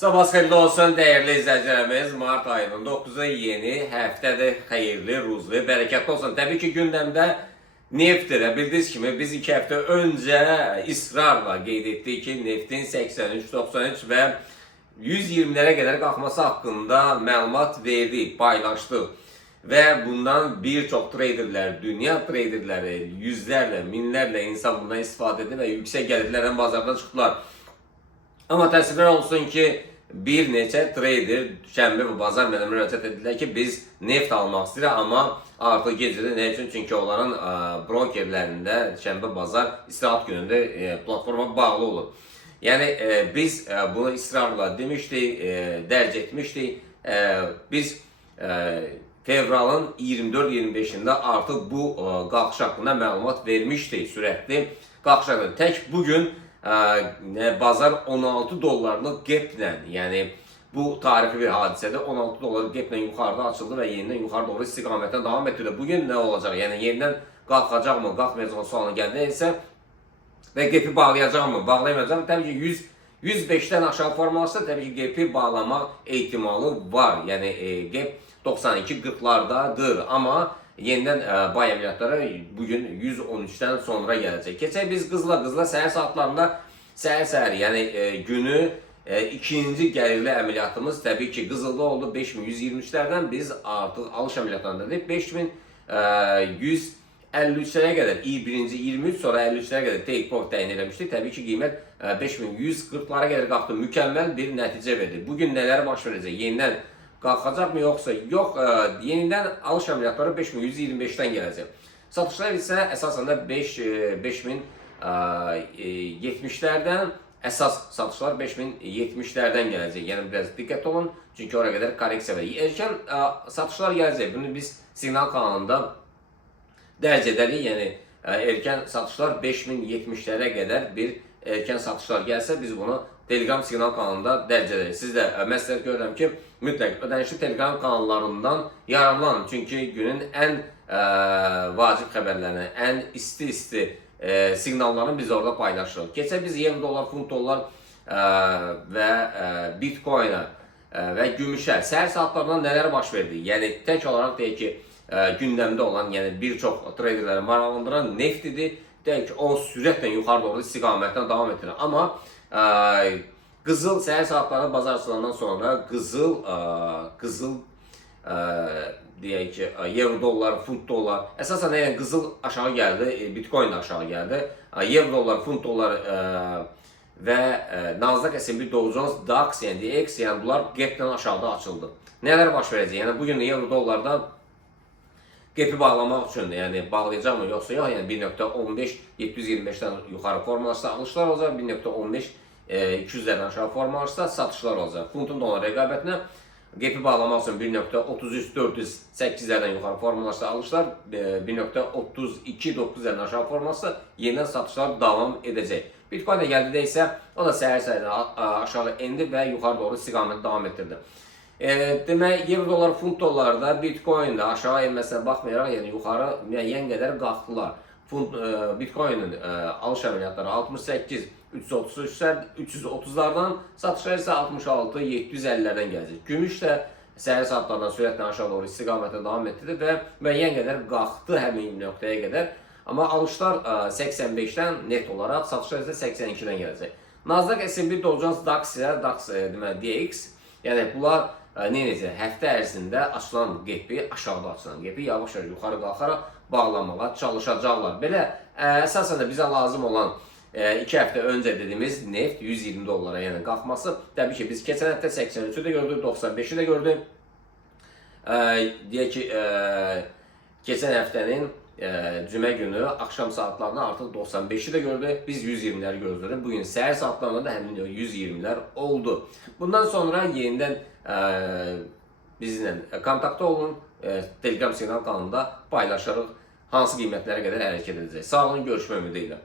Sabah xeyirli olsun değerli izleyicilerimiz. Mart ayının 9'u yeni həftədir. Xeyirli, ruzlu, bərəkətli olsun. Təbii ki gündəmdə neftdir. Bildiyiniz kimi biz 2 həftə öncə ısrarla qeyd etdik ki neftin 83, 93 və 120'lere qədər qalxması haqqında məlumat verdik, paylaşdıq. Və bundan bir çox traderlər, dünya traderləri yüzlərlə, minlərlə insan bundan istifadə edir və yüksək gəlirlərlə bazardan çıxdılar. Amma təəssüflər olsun ki, bir neçə trader şənbə və bazar mənə müraciət edirlər ki, biz neft almaq istəyirik, amma artıq gecədə nə üçün? Çünki onların brokerlərində şənbə bazar istirahət günündə platforma bağlı olur. Yəni biz bunu ısrarla demişdik, dərc etmişdik. Biz fevralın 24-25'ində artıq bu qalxış haqqında məlumat vermişdik, sürətli qalxış haqqında. Tək bugün bazar 16 dollarlık gaplə, yəni bu tarixi bir hadisədə 16 dollarlık gaplə yuxarıda açıldı və yenidən yuxarı doğru istiqamətdən davam etdi. Bugün nə olacaq? Yəni yenidən qalxacaq mı, qalxmayacaq mı sualına gəldi isə və gapi bağlayacaq mı, bağlayamayacaq mı? Təbii ki 105'dən aşağı formalaşsa təbii ki gapi bağlamaq ehtimalı var. Yəni gap 92-40'lardadır, amma yenidən bay əməliyyatları bugün 113'ten sonra gələcək. Keçək biz qızla səhər saatlarında səhər yəni günü ikinci gəlirli əməliyyatımız təbii ki qızılda oldu. 5123'lərdən biz artıq alış əməliyyatlarındayıq. 5153'lərə qədər birinci 23 sonra 53'lərə qədər take profit təyin eləmişdik. Təbii ki qiymət 5140'lara qədər qalxdı. Mükəmməl bir nəticə verdi. Bugün nələr baş verəcək? Yenidən qalxacaq mı yoxsa? Yox, yenidən alış əməliyyatları 5125'dən gələcək. Satışlar isə əsasən də 5070'lərdən əsas satışlar 5070'lərdən gələcək. Yəni biraz diqqətli olun, çünki oraya qədər korreksiya var. Erkən satışlar gələcək. Bunu biz siqnal kanalında dərc edərik. Yəni erkən satışlar 5070'lərə qədər bir erkən satışlar gəlsə biz bunu Telegram siqnal kanalında dərc edərik. Siz də məsləhət görürəm ki, mütləq ödənişli Telegram kanallarından yararlanın. Çünki günün ən vacib xəbərlərini, ən isti siqnallarını biz orada paylaşırıq. Keçək biz euro, dolar, funt, dolar və bitcoin'a və gümüşə səhər saatlarından nələr baş verdi? Yəni tək olaraq deyək ki, gündəmdə olan, yəni bir çox traderləri maraqlandıran neft idi. Deyək ki, o sürətlə yuxarı doğru istiqamətdən davam etdirir. Amma qızıl səhər saatlarında bazar açılandan sonra qızıl deyək ki, euro, dolar, funt, dolar əsasən yəni qızıl aşağı gəldi, bitcoin aşağı gəldi. Euro, dolar, funt, dolar və Nasdaq, S&P, Dow Jones, DAX, yəni DX, yəni bunlar gapdən aşağıda açıldı. Nələr baş verəcək? Yəni bugün euro, dolarda gapi bağlamaq üçün, yəni bağlayacaq mı yoxsa yox, yəni 1.15 725'dən yuxarı formalaşsa alışlar olacaq, 1.15 200'lərdən aşağı formalaşsa satışlar olacaq. Funtun dolar rəqabətinə gapi bağlamaq üçün 1.33 408'lərdən yuxarı formalaşsa alışlar, 1.32 9'lərdən aşağı formalaşsa yenidən satışlar davam edəcək. Bitcoin-ə gəldidə isə o da səhər aşağı endi və yuxarı doğru istiqamət davam etdirdi. Demək, euro, dolar, funt, dolarda bitcoin-də aşağı enməsinə baxmayaraq, yəni yuxarı müəyyən qədər qalxdılar. Bitcoin-in alış əməliyyatları 68 330'lardan, satışlar isə 66 750'lərdən gələcək. Gümüş də səhər saatlardan sürətlə aşağı doğru istiqamətə davam etdi və müəyyən qədər qalxdı həmin nöqtəyə qədər. Amma alışlar 85'dən net olaraq, satışlar isə 82'dən gələcək. Nasdaq, S&P, Dow Jones, DAX ilə DX, yəni bunlar neyəcək? Həftə ərzində açılan gapi, aşağıda açılan gapi yavaş-yavaş yuxarı qalxaraq bağlamağa çalışacaqlar. Belə əsasən də bizə lazım olan 2 həftə öncə dediyimiz neft 120 dollara yəni qalxması. Təbii ki biz keçən həftə 83'ü də gördük, 95'i də gördük. Deyək ki keçən həftənin cümə günü axşam saatlarında artıq 95'i də gördük. Biz 120'ləri gözlədik. Bugün səhər saatlarında da həmin 120'lər oldu. Bundan sonra yenidən bizlə kontaktda olun. Telegram siqnal kanalında paylaşarıq hansı qiymətlərə qədər hərəkət edəcək. Sağ olun, görüşmək ümidi ilə.